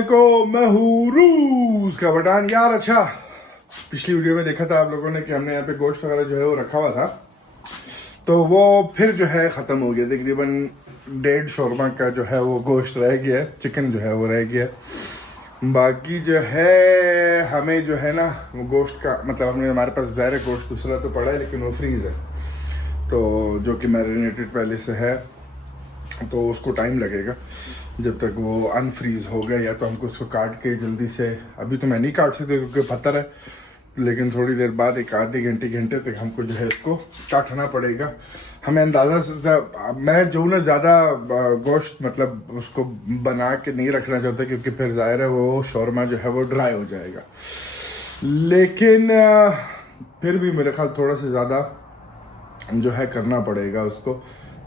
अस्सलामुअलैकुम, मैं हूँ रूस का बटान यार। अच्छा, पिछली वीडियो में देखा था आप लोगों ने कि हमने यहाँ पे गोश्त वगैरह जो है वो रखा हुआ था, तो वो फिर जो है ख़त्म हो गया। तकरीबन 1.5 शोरमा का जो है वो गोश्त रह गया है, चिकन जो है वो रह गया है। बाकी जो है हमें जो है ना वो गोश्त का मतलब हमारे पास ज़ाहिर है गोश्त दूसरा तो पड़ा है, लेकिन वो फ्रीज़ है, तो जो कि मैरिनेटेड पहले से है, तो उसको टाइम लगेगा जब तक वो अनफ्रीज़ हो गया। या तो हमको उसको काट के जल्दी से, अभी तो मैं नहीं काट सकते क्योंकि पत्थर है, लेकिन थोड़ी देर बाद एक आधे घंटे तक हमको जो है इसको काटना पड़ेगा। हमें अंदाज़ा से मैं जो ना ज़्यादा गोश्त मतलब उसको बना के नहीं रखना चाहता, क्योंकि फिर ज़ाहिर है वो शौरमा जो है वो ड्राई हो जाएगा। लेकिन फिर भी मेरे ख्याल थोड़ा सा ज़्यादा जो है करना पड़ेगा उसको,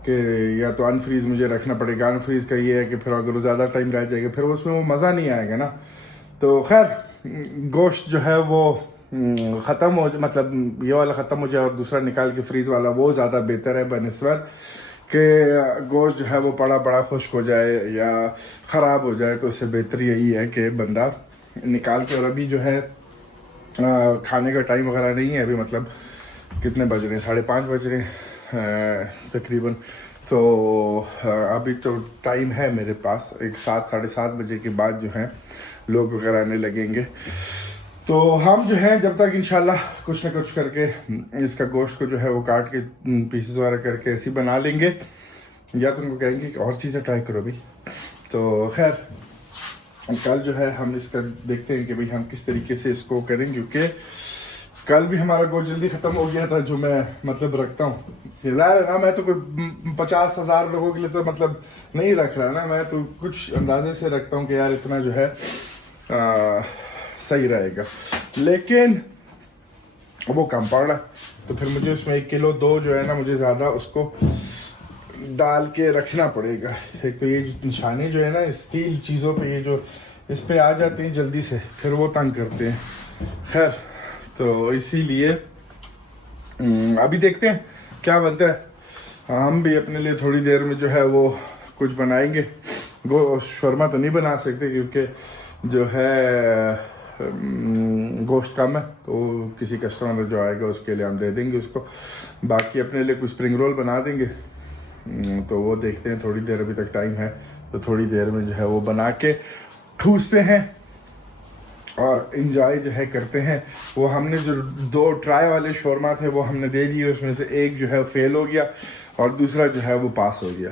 कि या तो अनफ्रीज़ मुझे रखना पड़ेगा। अनफ्रीज़ का ये है कि फिर अगर वो ज़्यादा टाइम रह जाएगा फिर उसमें वो मज़ा नहीं आएगा ना। तो खैर गोश्त जो है वो ख़त्म हो, मतलब ये वाला ख़त्म हो जाए और दूसरा निकाल के फ्रीज़ वाला, वो ज़्यादा बेहतर है बनस्बत कि गोश्त जो है वो बड़ा खुश्क हो जाए या ख़राब हो जाए। तो उससे बेहतर यही है कि बंदा निकाल के, और अभी जो है खाने का टाइम वगैरह नहीं है अभी, मतलब कितने बज रहे हैं, 5:30 बज रहे हैं तकरीबन। तो अभी तो टाइम है मेरे पास, एक 7 साढ़े 7 बजे के बाद जो है लोग वगैरह आने लगेंगे। तो हम जो है जब तक इंशाल्लाह कुछ ना कुछ करके इसका गोश्त को जो है वो काट के पीसेस वगैरह करके ऐसे बना लेंगे, या तो उनको कहेंगे कि और चीज़ें ट्राई करो भी। तो खैर कल जो है हम इसका देखते हैं कि भाई हम किस तरीके से इसको करेंगे, क्योंकि कल भी हमारा गोश्त जल्दी ख़त्म हो गया था जो मैं मतलब रखता हूँ। ज़ाहिर है ना, मैं तो कोई 50,000 लोगों के लिए तो मतलब नहीं रख रहा ना, मैं तो कुछ अंदाजे से रखता हूँ कि यार इतना जो है सही रहेगा, लेकिन वो कम पड़ रहा है। तो फिर मुझे उसमें 1 किलो 2 जो है ना मुझे ज़्यादा उसको डाल के रखना पड़ेगा। एक तो ये निशाने जो है ना स्टील चीज़ों पे, ये जो इस पे आ जाते हैं जल्दी से, फिर वो तंग करते हैं। खैर तो इसीलिए अभी देखते हैं क्या बनता है। हम भी अपने लिए थोड़ी देर में जो है वो कुछ बनाएंगे। शौरमा तो नहीं बना सकते क्योंकि जो है गोश्त कम है, तो किसी कस्टमर जो आएगा उसके लिए हम दे देंगे उसको। बाकी अपने लिए कुछ स्प्रिंग रोल बना देंगे, तो वो देखते हैं, थोड़ी देर अभी तक टाइम है, तो थोड़ी देर में जो है वो बना के ठूसते हैं और इंजॉय जो है करते हैं। वो हमने जो 2 ट्राई वाले शौरमा थे वो हमने दे दिए, उसमें से एक जो है फेल हो गया और दूसरा जो है वो पास हो गया।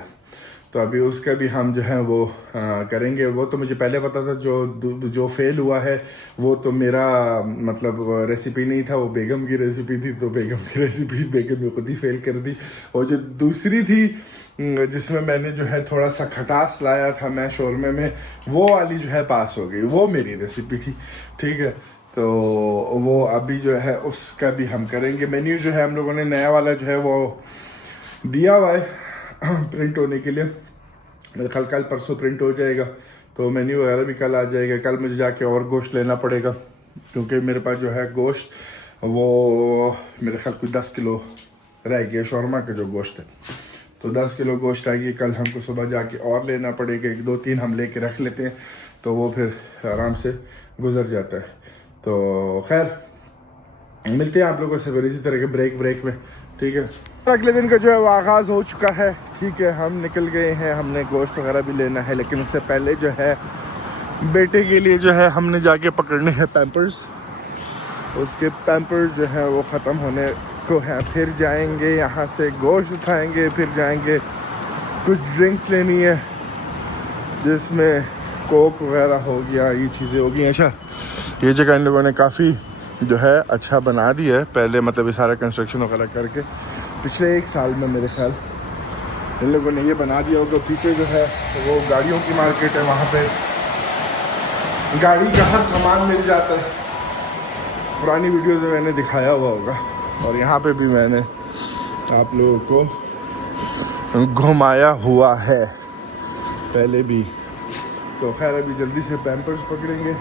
तो अभी उसका भी हम जो है वो करेंगे। वो तो मुझे पहले पता था, जो फेल हुआ है वो तो मेरा मतलब रेसिपी नहीं था, वो बेगम की रेसिपी थी, तो बेगम की रेसिपी बेगम ने खुद ही फेल कर दी। और जो दूसरी थी जिसमें मैंने जो है थोड़ा सा खटास लाया था मैं शौरमे में, वो वाली जो है पास हो गई, वो मेरी रेसिपी थी, ठीक है। तो वो अभी जो है उसका भी हम करेंगे। मेन्यू जो है हम लोगों ने नया वाला जो है वो दिया हुआ है प्रिंट होने के लिए। मेरे ख्याल कल परसों प्रिंट हो जाएगा, तो मेन्यू वगैरह भी कल आ जाएगा। कल मुझे जाके और गोश्त लेना पड़ेगा, क्योंकि मेरे पास जो है गोश्त वो मेरे ख्याल कुछ 10 किलो रह गया शौरमा का जो गोश्त है, तो 10 किलो गोश्त आएगी। कल हमको सुबह जाके और लेना पड़ेगा, 1 2 3 हम लेके रख लेते हैं, तो वो फिर आराम से गुजर जाता है। तो खैर मिलते हैं आप लोगों से फिर इसी तरह के ब्रेक में, ठीक है। अगले दिन का जो है वो आगाज़ हो चुका है, ठीक है। हम निकल गए हैं, हमने गोश्त वगैरह भी लेना है, लेकिन उससे पहले जो है बेटे के लिए जो है हमने जाके पकड़ने हैं पैम्पर्स। उसके पैम्पर्स जो है वो ख़त्म होने को हैं, फिर जाएंगे यहाँ से गोश्त उठाएंगे, फिर जाएंगे कुछ ड्रिंक्स लेनी है जिसमें कोक वगैरह हो गया, ये चीज़ें हो गई। अच्छा, ये जगह इन लोगों ने काफ़ी जो है अच्छा बना दिया है, पहले मतलब ये सारा कंस्ट्रक्शन वगैरह करके पिछले 1 साल में मेरे ख्याल इन लोगों ने ये बना दिया होगा। पीछे जो है वो गाड़ियों की मार्केट है, वहाँ पे गाड़ी का हर सामान मिल जाता है। पुरानी वीडियोज़ में मैंने दिखाया हुआ होगा, और यहाँ पे भी मैंने आप लोगों को घुमाया हुआ है पहले भी। तो खैर अभी जल्दी से पैम्पर्स पकड़ेंगे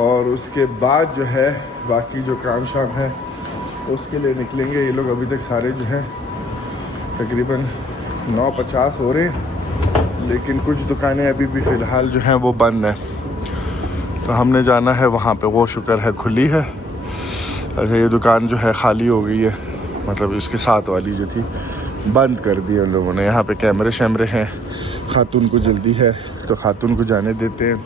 और उसके बाद जो है बाकी जो काम शाम है उसके लिए निकलेंगे। ये लोग अभी तक सारे जो हैं तकरीबन 9:50 हो रहे हैं, लेकिन कुछ दुकानें अभी भी फ़िलहाल जो हैं वो बंद हैं। तो हमने जाना है वहाँ पे, वो शुक्र है खुली है। अच्छा ये दुकान जो है खाली हो गई है, मतलब इसके साथ वाली जो थी बंद कर दी उन लोगों ने। यहाँ पे कैमरे शैमरे हैं, खातून को जल्दी है तो खातून को जाने देते हैं।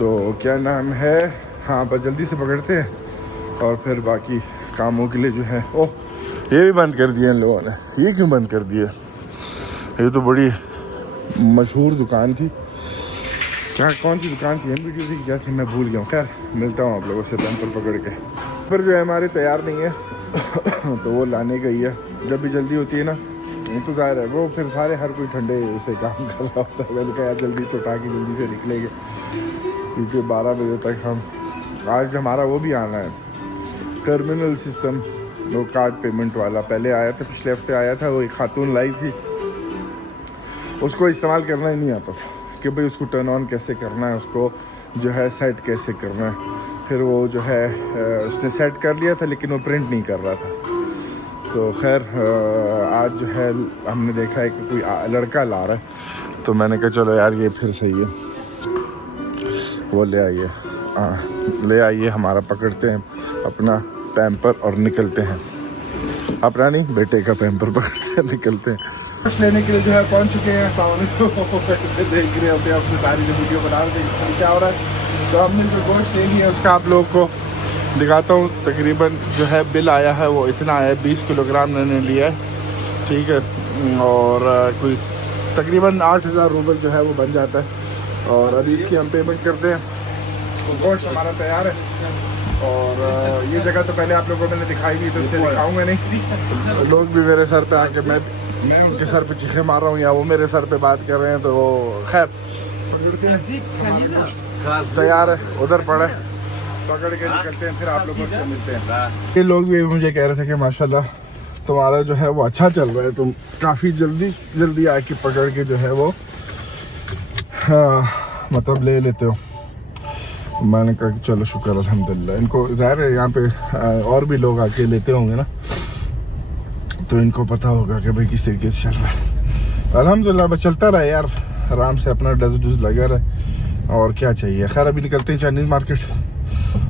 तो क्या नाम है, हाँ बस जल्दी से पकड़ते हैं और फिर बाकी कामों के लिए जो है। ओह ये भी बंद कर दिया इन लोगों ने, ये क्यों बंद कर दिया? ये तो बड़ी मशहूर दुकान थी, क्या कौन सी दुकान थी, एमबीटी थी क्या थी, मैं भूल गया हूँ। खैर मिलता हूँ आप लोगों से टेम्पल पकड़ के। पर जो है हमारे तैयार नहीं है तो वो लाने गई है। जब भी जल्दी होती है ना तो ज़ाहिर है वो फिर सारे हर कोई ठंडे उसे काम कर रहा होता है। मैंने कहा यार जल्दी से उठा के जल्दी से निकलेंगे, क्योंकि 12 बजे तक हम, आज हमारा वो भी आना है टर्मिनल सिस्टम, वो कार्ड पेमेंट वाला। पहले आया था, पिछले हफ्ते आया था, वो एक खातून लाई थी, उसको इस्तेमाल करना ही नहीं आता था कि भाई उसको टर्न ऑन कैसे करना है, उसको जो है सेट कैसे करना है। फिर वो जो है उसने सेट कर लिया था लेकिन वो प्रिंट नहीं कर रहा था। तो खैर आज जो है हमने देखा है कि कोई लड़का ला रहा है, तो मैंने कहा चलो यार ये फिर सही है, वो ले आइए, ले आइए हमारा, पकड़ते हैं अपना पैम्पर और निकलते हैं। अपना नहीं बेटे का पैम्पर पकड़ते हैं, निकलते हैं। कुछ लेने के लिए जो है पहुंच चुके हैं सामने, ऐसे देख रहे होते हैं अपनी सारी जो वीडियो बना रहे हैं क्या हो रहा है। तो हमने जो गोश्त ले लिया उसका आप लोग को दिखाता हूँ। तकरीबन जो है बिल आया है वो इतना आया है, 20 किलोग्राम मैंने लिया है, ठीक है, और कोई तकरीबन 8,000 रूबल जो है वो बन जाता है। और अभी इसकी हम पेमेंट करते हैं। तो गोश्त हमारा तैयार है और ये जगह तो पहले आप लोगों को मैंने दिखाई दी, तो इसलिए दिखाऊंगा नहीं। लोग भी मेरे सर पे आके, मैं उनके सर पे चीखे मार रहा हूँ या वो मेरे सर पे बात कर रहे हैं, तो खैर तैयार है, उधर पड़ा है, पकड़ के निकलते हैं, फिर आप लोगों से मिलते हैं। ये लोग भी मुझे कह रहे थे कि माशाल्लाह तुम्हारा जो है वो अच्छा चल रहा है, तुम काफ़ी जल्दी आके पकड़ के जो है वो मतलब ले लेते हो। मैंने कहा चलो शुक्र अल्हम्दुलिल्लाह। इनको ज़ाहिर है यहाँ पे और भी लोग आके लेते होंगे ना, तो इनको पता होगा कि भाई किस तरीके से चल रहा है। अल्हम्दुलिल्लाह बस चलता रहा यार, आराम से अपना डज लगा रहे, और क्या चाहिए। खैर अभी निकलते हैं चाइनीज़ मार्केट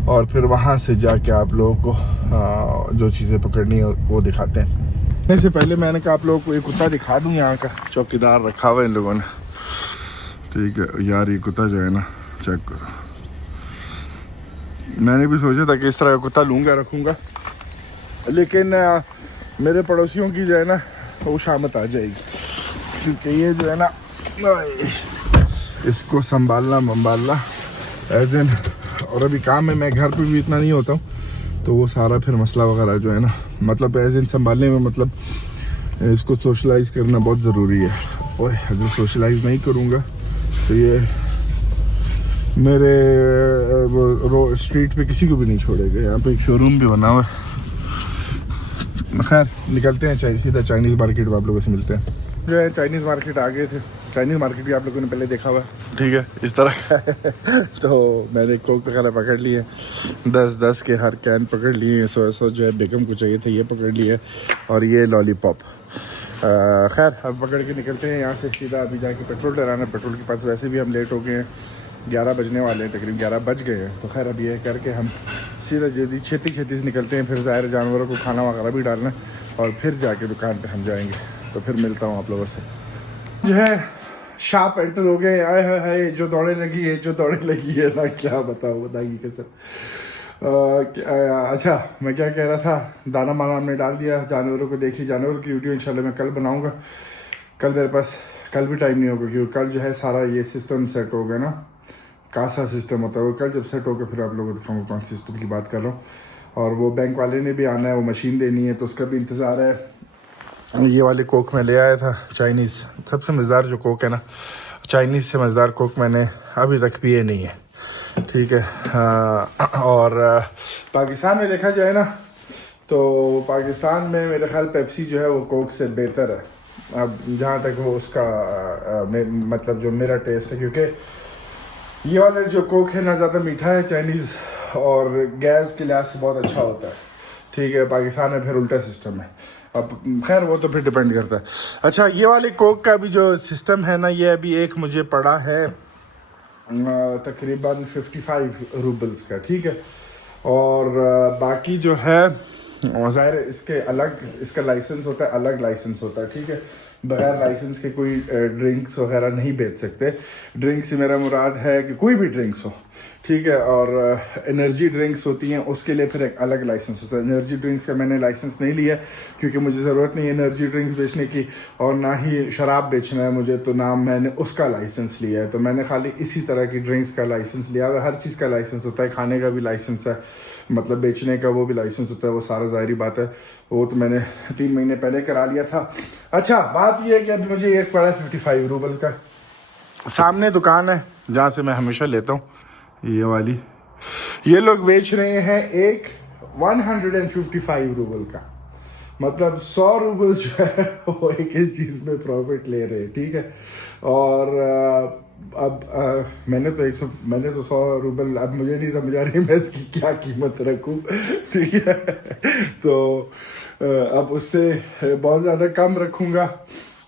और फिर वहाँ से जाके आप लोगों को जो चीज़ें पकड़नी है वो दिखाते हैं। इससे पहले मैंने कहा आप लोगों को एक कुत्ता दिखा दूँ, यहाँ का चौकीदार रखा हुआ है इन लोगों ने, ठीक है यार। ये कुत्ता जो है ना, चेक करो, मैंने भी सोचा था कि इस तरह का कुत्ता लूँगा रखूँगा, लेकिन मेरे पड़ोसियों की जो है ना वो शामत आ जाएगी, क्योंकि ये जो है ना इसको संभालना एज इन, और अभी काम में मैं घर पे भी इतना नहीं होता हूँ, तो वो सारा फिर मसला वगैरह जो है ना, मतलब एज इन संभालने में, मतलब इसको सोशलाइज करना बहुत ज़रूरी है। ओए अगर सोशलाइज नहीं करूँगा तो ये मेरे स्ट्रीट पे किसी को भी नहीं छोड़ेगा। यहाँ पे एक शोरूम भी बना हुआ है। खैर निकलते हैं सीधा चाइनीज़ मार्केट में, आप लोगों से मिलते हैं। जो है चाइनीज़ मार्केट आ गए थे। चाइनीज़ मार्केट भी आप लोगों ने पहले देखा हुआ, ठीक है, इस तरह का है। तो मैंने कोक वगैरह पकड़ लिए, 10 के हर कैन पकड़ लिए। 100 जो है बेगम को चाहिए थे ये पकड़ लिए, और ये लॉलीपॉप। खैर अब पकड़ के निकलते हैं यहाँ से सीधा। अभी जाके पेट्रोल डलाना, पेट्रोल के पास वैसे भी हम लेट हो गए हैं, 11 बजने वाले हैं, तकरीबन 11 बज गए हैं। तो खैर अब ये करके हम सीधा जल्दी छेती से निकलते हैं। फिर ज़ाहिर जानवरों को खाना वगैरह भी डालना और फिर जाके दुकान पे हम जाएंगे। तो फिर मिलता हूँ आप लोगों से। जो है शॉप एंटर हो गए, आए है जो दौड़े लगी है ना, क्या बताओ बताइए कैसे। अच्छा मैं क्या कह रहा था, दाना माना हमने डाल दिया, जानवरों को देख ली। जानवरों की वीडियो इंशाल्लाह मैं कल बनाऊँगा। कल मेरे पास कल भी टाइम नहीं होगा, क्योंकि कल जो है सारा ये सिस्टम सेट हो गया ना, कासा सिस्टम होता है वो। कल जब सेट होकर फिर आप लोगों को दिखाऊंगा कौन सिस्टम की बात कर रहा हूँ। और वो बैंक वाले ने भी आना है, वो मशीन देनी है, तो उसका भी इंतज़ार है। ये वाले कोक मैं ले आया था चाइनीज़, सबसे मज़ेदार जो कोक है ना, चाइनीज़ से मज़ेदार कोक मैंने अभी तक पिए नहीं है, ठीक है। और पाकिस्तान में देखा जाए ना, तो पाकिस्तान में मेरे ख्याल पेप्सी जो है वो कोक से बेहतर है। अब जहाँ तक वो उसका मतलब जो मेरा टेस्ट है, क्योंकि ये वाला जो कोक है ना ज़्यादा मीठा है चाइनीज़, और गैस के लिहाज से बहुत अच्छा होता है, ठीक है। पाकिस्तान में फिर उल्टा सिस्टम है। अब खैर वो तो फिर डिपेंड करता है। अच्छा ये वाले कोक का भी जो सिस्टम है ना, ये अभी एक मुझे पड़ा है तकरीबन 55 रूबल्स का, ठीक है। और बाकी जो है ज़ाहिर है इसके अलग इसका लाइसेंस होता है, अलग लाइसेंस होता है, ठीक है। बगैर लाइसेंस के कोई ड्रिंक्स वगैरह नहीं बेच सकते। ड्रिंक्स से मेरा मुराद है कि कोई भी ड्रिंक्स हो, ठीक है। और एनर्जी ड्रिंक्स होती हैं उसके लिए फिर एक अलग लाइसेंस होता है। एनर्जी ड्रिंक्स का मैंने लाइसेंस नहीं लिया क्योंकि मुझे ज़रूरत नहीं है एनर्जी ड्रिंक्स बेचने की, और ना ही शराब बेचना है मुझे, तो ना मैंने उसका लाइसेंस लिया है। तो मैंने खाली इसी तरह की ड्रिंक्स का लाइसेंस लिया है। हर चीज़ का लाइसेंस होता है, खाने का भी लाइसेंस है, मतलब बेचने का वो भी लाइसेंस होता है, वो सारा ज़ाहिरी बात है। वो तो मैंने 3 महीने पहले करा लिया था। अच्छा, बात ये है कि अभी मुझे एक पड़ा है 55 रूबल का। सामने दुकान है जहाँ से मैं हमेशा लेता हूँ, ये वाली, ये लोग बेच रहे हैं एक 155 रूबल का, मतलब 100 रूबल जो है वो एक ही चीज़ में प्रॉफिट ले रहे हैं, ठीक है। और अब मैंने तो 100 रूबल, अब मुझे नहीं समझ आ रही मैं इसकी क्या कीमत रखूं, ठीक है। तो अब उससे बहुत ज़्यादा कम रखूंगा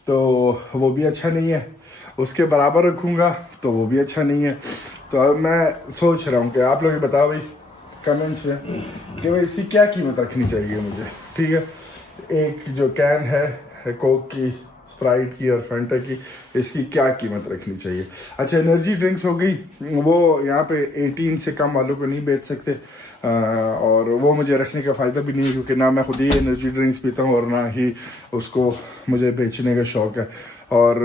तो वो भी अच्छा नहीं है, उसके बराबर रखूंगा तो वो भी अच्छा नहीं है। तो अब मैं सोच रहा हूँ कि आप लोग बताओ भाई कमेंट्स में कि भाई इसकी क्या कीमत रखनी चाहिए मुझे, ठीक है। एक जो कैन है कोक की, स्प्राइट की और फैंटा की, इसकी क्या कीमत रखनी चाहिए। अच्छा, एनर्जी ड्रिंक्स हो गई, वो यहाँ पे 18 से कम वालों को नहीं बेच सकते, और वो मुझे रखने का फ़ायदा भी नहीं है क्योंकि ना मैं खुद ही एनर्जी ड्रिंक्स पीता हूँ और ना ही उसको मुझे बेचने का शौक़ है। और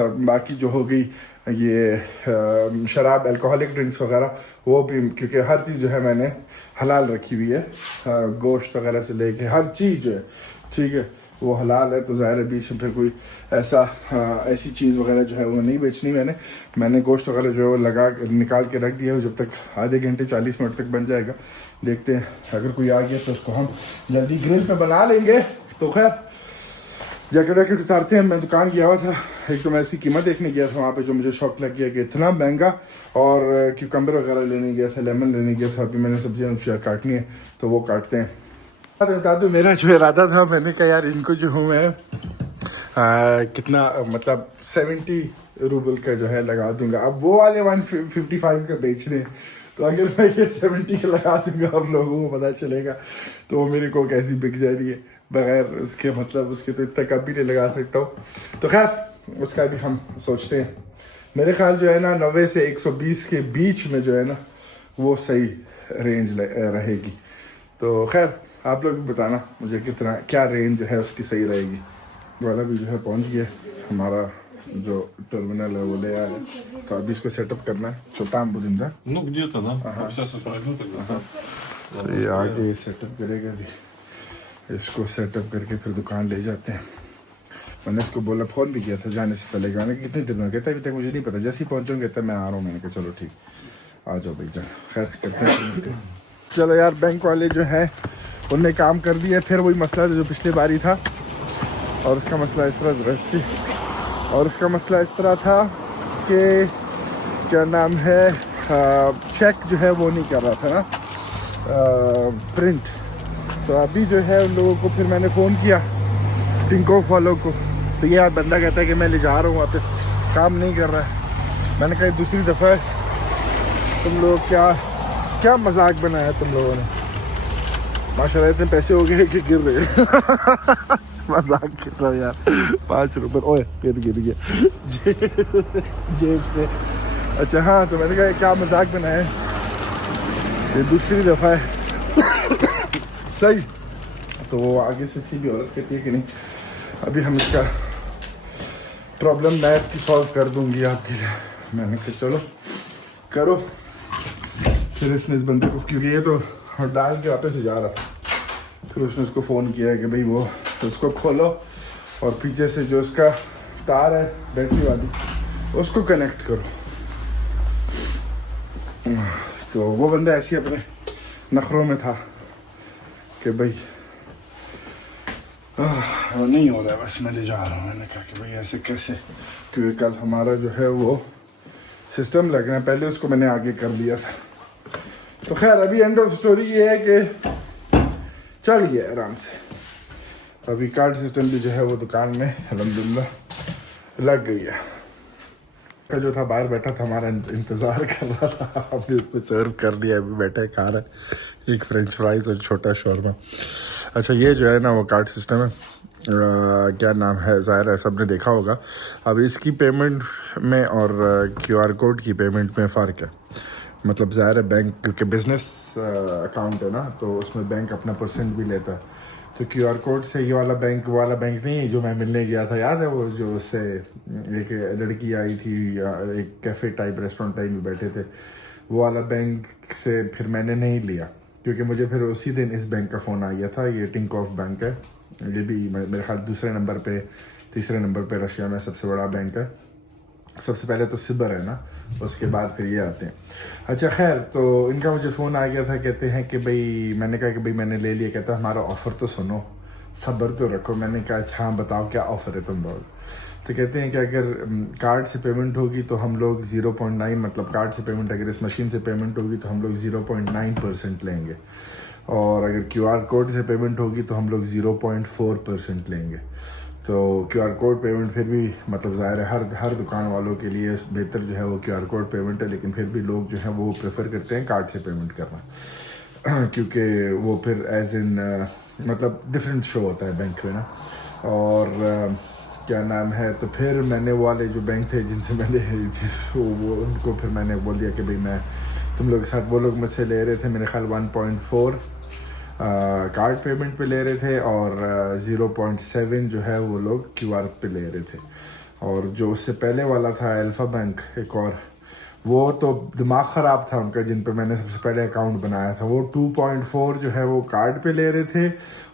बाकी जो हो गई ये शराब, अल्कोहलिक ड्रिंक्स वगैरह, वो भी क्योंकि हर चीज़ जो है मैंने हलाल रखी हुई है, गोश्त वगैरह से लेके हर चीज़ जो है, ठीक है, वो हलाल है। तो ज़ाहिर है बीच में फिर कोई ऐसी चीज़ वगैरह जो है वो नहीं बेचनी। मैंने गोश्त वगैरह जो है वो निकाल के रख दिया है, जब तक आधे घंटे 40 मिनट तक बन जाएगा। देखते हैं, अगर कोई आ गया तो उसको हम जल्दी ग्रिल पे बना लेंगे। तो खैर जैकेट उतारते हैं। मैं दुकान गया हुआ था, एक तो मैं ऐसी कीमत देखने गया था वहाँ पे, जो मुझे शौक लग गया कि इतना महंगा, और क्यूकम्बर वगैरह लेने गया था, लेमन लेने गया था। अभी मैंने सब्जियाँ काटनी है तो वो काटते हैं। बता दो, मेरा जो इरादा था, मैंने कहा यार इनको जो हूँ मैं कितना मतलब 70 रूबल का जो है लगा दूंगा। अब वो वाले 155 का बेच रहे हैं, तो अगर मैं ये 70 का लगा दूंगा आप लोगों को पता चलेगा तो वो मेरी को कैसी बिक जा रही है बगैर उसके, मतलब उसके तो इतना कम भी नहीं लगा सकता हूँ। तो खैर उसका भी हम सोचते हैं। मेरे ख्याल जो है ना 90 से 120 के बीच में जो है ना वो सही रेंज रहेगी। तो खैर आप लोग भी बताना मुझे कितना, क्या रेंज जो है उसकी सही रहेगी। वाला भी जो है पहुंच गया, हमारा जो टर्मिनल है वो ले आया है, तो अभी इसको सेटअप करना है। Там будем, да? Ну, где-то, да. Сейчас вот пройду тогда. तो ये आगे सेटअप करेगा अभी, इसको सेटअप करके फिर दुकान ले जाते हैं। मैंने इसको बोला, फ़ोन भी किया था जाने से पहले, गाने कितने दिन में, कहता अभी तक मुझे नहीं पता, जैसे ही पहुँचूँगा कहता मैं आ रहा हूँ। मैंने कहा चलो ठीक, आ जाओ भाई जान। खैर करते हैं। चलो यार, बैंक वाले जो है उनने काम कर दिया। फिर वही मसला जो पिछले बारी था, और उसका मसला इस तरह और उसका मसला इस तरह था कि क्या नाम है, चेक जो है वो नहीं कर रहा था ना, प्रिंट। तो अभी जो है उन लोगों को फिर मैंने फ़ोन किया, टिंकोफ वालों को, तो ये बंदा कहता है कि मैं ले जा रहा हूँ वापस, काम नहीं कर रहा है। मैंने कहा दूसरी दफ़ा है, तुम लोग क्या मजाक बनाया तुम लोगों ने। माशाल्लाह इतने पैसे हो गए कि गिर रहे मजाक कर रहा हूँ यार, 5 रुपये, ओए फिर गिर गया जेब से। अच्छा हाँ, तो मैंने कहा क्या मजाक बनाया, ये दूसरी दफ़ा है सही। तो वो आगे से सीधी औरत कहती है कि नहीं, अभी हम इसका प्रॉब्लम मैं इसकी सॉल्व कर दूंगी आपके लिए। मैंने कहा चलो करो। फिर इसने इस बंदे को, क्योंकि ये तो डाल के वापस जा रहा था, फिर उसने उसको फ़ोन किया कि भाई वो तो उसको खोलो और पीछे से जो उसका तार है बैटरी वाली उसको कनेक्ट करो। तो वो बंदा ऐसे अपने नखरों में था कि भाई नहीं हो रहा है, बस मैं ले जा रहा हूँ। मैंने कहा कि भाई ऐसे कैसे, क्योंकि कल हमारा जो है वो सिस्टम लगना है, पहले उसको मैंने आगे कर दिया था। तो खैर अभी एंड ऑफ स्टोरी ये है कि चल गया आराम से। अभी कार्ड सिस्टम भी जो है वो दुकान में अल्हम्दुलिल्लाह लग गई है। का जो था बाहर बैठा था, हमारा इंतज़ार कर रहा था, हमने उसको सर्व कर लिया, अभी बैठा है खा रहा है एक फ्रेंच फ्राइज़ और छोटा शौरमा। अच्छा ये जो है ना वो कार्ड सिस्टम है, क्या नाम है, ज़ाहिर है सब ने देखा होगा। अब इसकी पेमेंट में और QR कोड की पेमेंट में फ़र्क है। मतलब ज़ाहिर है बैंक, क्योंकि बिज़नेस अकाउंट है ना, तो उसमें बैंक अपना परसेंट भी लेता है। तो QR कोड से ये वाला बैंक नहीं है जो मैं मिलने गया था, याद है वो जो उससे एक लड़की आई थी, एक कैफ़े टाइप रेस्टोरेंट टाइप में बैठे थे, वो वाला बैंक से फिर मैंने नहीं लिया, क्योंकि मुझे फिर उसी दिन इस बैंक का फ़ोन आ गया था। ये टिंकॉफ बैंक है, ये भी मेरे ख्याल दूसरे नंबर पे, तीसरे नंबर पे रशिया में सबसे बड़ा बैंक है। सबसे पहले तो सिबर है ना, उसके बाद फिर ये आते हैं। अच्छा खैर, तो इनका मुझे फ़ोन आ गया था, कहते हैं कि भाई, मैंने कहा कि भाई मैंने ले लिया। कहता हमारा ऑफ़र तो सुनो, सब्र तो रखो। मैंने कहा अच्छा हाँ बताओ क्या ऑफ़र है तुम लोग। तो कहते हैं कि अगर कार्ड से पेमेंट होगी तो हम लोग 0.9, मतलब कार्ड से पेमेंट अगर इस मशीन से पेमेंट होगी तो हम लोग 0.9% लेंगे, और अगर QR कोड से पेमेंट होगी तो हम लोग 0.4% लेंगे। तो QR कोड पेमेंट फिर भी, मतलब ज़ाहिर है हर दुकान वालों के लिए बेहतर जो है वो QR कोड पेमेंट है, लेकिन फिर भी लोग जो है वो प्रेफर करते हैं कार्ड से पेमेंट करना क्योंकि वो फिर एज इन मतलब डिफरेंट शो होता है बैंक में ना। और क्या नाम है, तो फिर मैंने वो वाले जो बैंक थे जिनसे मैंने वो उनको फिर मैंने बोल दिया कि भाई मैं तुम लोग के साथ, वो लोग मुझसे ले रहे थे मेरे ख्याल 1.4 कार्ड पेमेंट पे ले रहे थे, और 0.7 जो है वो लोग QR पे ले रहे थे। और जो उससे पहले वाला था अल्फ़ा बैंक एक, और वो तो दिमाग ख़राब था उनका, जिन पे मैंने सबसे पहले अकाउंट बनाया था, वो 2.4 जो है वो कार्ड पे ले रहे थे,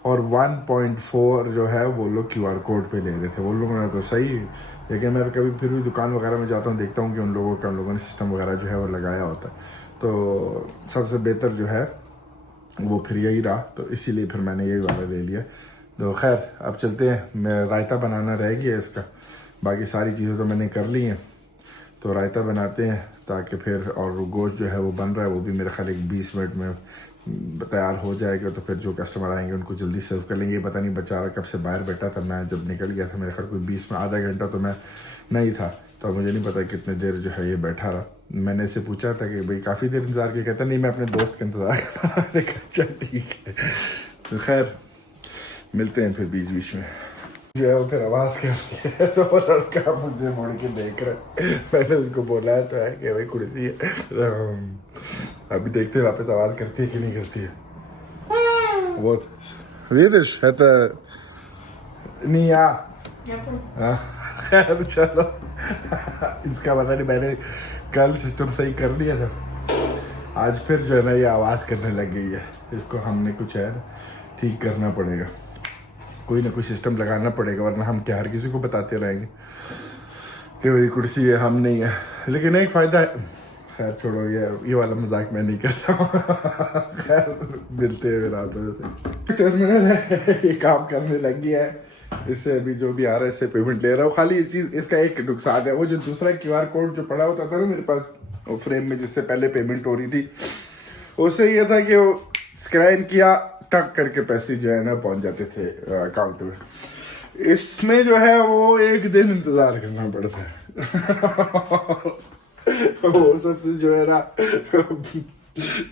और 1.4 जो है वो लोग QR कोड पे ले रहे थे। वो लोगों ने तो सही, लेकिन मैं कभी फिर भी दुकान वगैरह में जाता हूँ, देखता हूँ कि उन लोगों ने सिस्टम वगैरह जो है वो लगाया होता है। तो सबसे बेहतर जो है वो फिर यही रहा, तो इसीलिए फिर मैंने यही वाला ले लिया। तो खैर अब चलते हैं, मैं रायता बनाना रह गया इसका, बाकी सारी चीज़ें तो मैंने कर ली हैं। तो रायता बनाते हैं ताकि फिर, और गोश्त जो है वो बन रहा है, वो भी मेरे ख्याल 20 मिनट में तैयार हो जाएगा। तो फिर जो कस्टमर आएंगे उनको जल्दी सर्व कर लेंगे। पता नहीं बेचारा कब से बाहर बैठा था, मैं जब निकल गया था मेरे ख्याल कोई 20 में, आधा घंटा तो मैं नहीं था, तो मुझे नहीं पता कितने देर जो है ये बैठा रहा। मैंने इससे पूछा था कि भाई काफ़ी देर इंतज़ार किया, कहता नहीं मैं अपने दोस्त का इंतज़ार कर रहा। अच्छा ठीक है, तो खैर मिलते हैं फिर बीच बीच में। जो है वो फिर आवाज़ कर रही है, तो वो लड़का मुझे मुड़ के देख रहा है। मैंने उसको बोला है तो है कि भाई कुर्सी है, अभी देखते हैं वापस आवाज़ करती है कि नहीं करती है। वो विदिश है तो नहीं खैर चलो, इसका पता नहीं, मैंने कल सिस्टम सही कर लिया था, आज फिर जो है ना ये आवाज़ करने लग गई है। इसको हमने कुछ है ना ठीक करना पड़ेगा, कोई ना कोई सिस्टम लगाना पड़ेगा, वरना हम क्या हर किसी को बताते रहेंगे कि भाई कुर्सी है, हम नहीं है। लेकिन एक फ़ायदा है, खैर छोड़ो, ये वाला मजाक मैं नहीं करता हूँ। खैर मिलते हैं रात में। टर्मिनल है, ये काम करने लग गया है, इससे अभी जो भी आ रहा है इससे पेमेंट ले रहा हूँ। खाली इस चीज़, इसका एक नुकसान है, वो जो दूसरा QR कोड जो पड़ा होता था ना मेरे पास वो फ्रेम में, जिससे पहले पेमेंट हो रही थी, उससे ये था कि वो स्कैन किया, टक करके पैसे जो है ना पहुंच जाते थे अकाउंट में। इसमें जो है वो एक दिन इंतज़ार करना पड़ता है। वो सबसे जो है ना,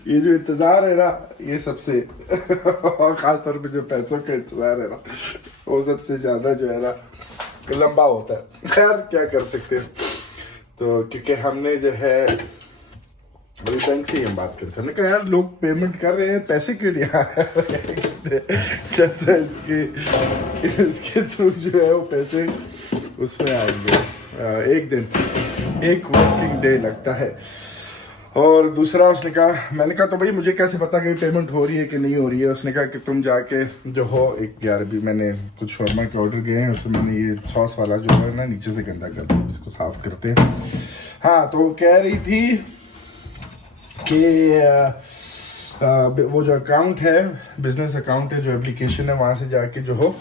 ये जो इंतज़ार है ना, ये सबसे और ख़ास तौर पे जो पैसों का इंतज़ार है ना, वो सबसे ज़्यादा जो है ना लंबा होता है। खैर क्या कर सकते हैं, तो क्योंकि हमने जो है अभी बैंक से ही हम बात करते हैं, कहा यार लोग पेमेंट कर रहे हैं, पैसे क्यों नहीं आ रहे? कहते हैं इसके थ्रू जो है वो पैसे उसमें आएंगे, एक दिन, एक वर्किंग डे लगता है। और दूसरा उसने कहा, मैंने कहा तो भाई मुझे कैसे पता कि पेमेंट हो रही है कि नहीं हो रही है? उसने कहा कि तुम जाके जो हो एक, यार अभी मैंने कुछ शॉर्मा के ऑर्डर किए हैं, उसमें मैंने ये सॉस वाला जो है ना नीचे से गंदा कर दिया, इसको साफ करते हैं। हाँ, तो वो कह रही थी कि वो जो अकाउंट है, बिजनेस अकाउंट है, जो एप्लीकेशन है, वहाँ से जाके जो हो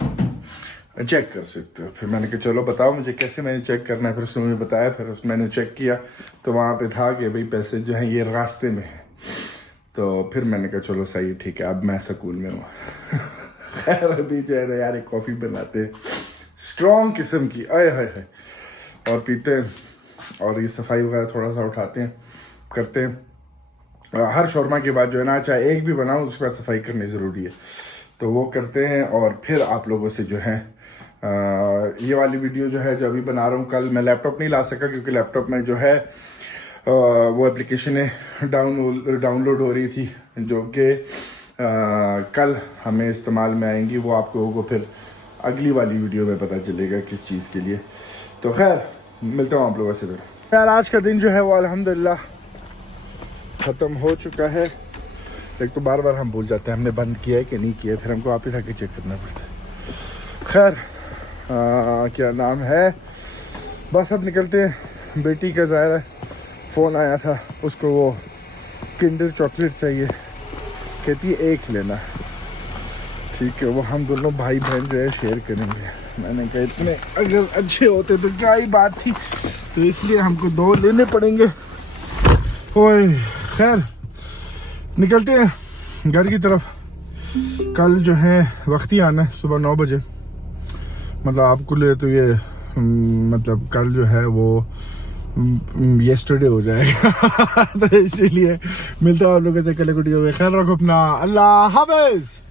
चेक कर सकते हो। फिर मैंने कहा चलो बताओ मुझे कैसे मैंने चेक करना है। फिर उसने मुझे बताया, फिर मैंने चेक किया तो वहाँ पे था कि भाई पैसे जो हैं ये रास्ते में है। तो फिर मैंने कहा चलो सही ठीक है, अब मैं स्कूल में हूँ। खैर अभी जो है ना यार एक कॉफ़ी बनाते हैं स्ट्रॉन्ग किस्म की, आए हाय हाय, और पीते हैं। और ये सफाई वगैरह थोड़ा सा उठाते हैं, करते हैं। हर शौरमा के बाद जो है ना, चाहे एक भी बनाओ उसके बाद सफाई करनी ज़रूरी है, तो वो करते हैं। और फिर आप लोगों से जो है ये वाली वीडियो जो है जो अभी बना रहा हूँ, कल मैं लैपटॉप नहीं ला सका क्योंकि लैपटॉप में जो है वो एप्लीकेशनें डाउनलोड हो रही थी जो कि कल हमें इस्तेमाल में आएंगी। वो आप लोगों को फिर अगली वाली वीडियो में पता चलेगा किस चीज़ के लिए। तो खैर मिलता हूँ आप लोगों से फिर। यार आज का दिन जो है वो अल्हम्दुलिल्लाह ख़त्म हो चुका है। एक तो बार बार हम भूल जाते हैं हमने बंद किया है कि नहीं किया है, फिर हमको वापस आके चेक करना पड़ता है। खैर क्या नाम है, बस अब निकलते हैं। बेटी का ज़ाहिर है फ़ोन आया था, उसको वो किंडर चॉकलेट चाहिए, कहती है एक लेना। ठीक है, वो हम दोनों भाई बहन जो है शेयर करेंगे। मैंने कहा इतने अगर अच्छे होते तो क्या ही बात थी, तो इसलिए हमको 2 लेने पड़ेंगे। ओए खैर निकलते हैं घर की तरफ। कल जो है वक्त ही आना है, सुबह 9 बजे। मतलब आपको ले तो ये मतलब कल जो है वो येस्टरडे हो जाएगा तो इसीलिए मिलता हूँ आप लोगों से कल वीडियो में। ख्याल रखो अपना, अल्लाह हाफिज़।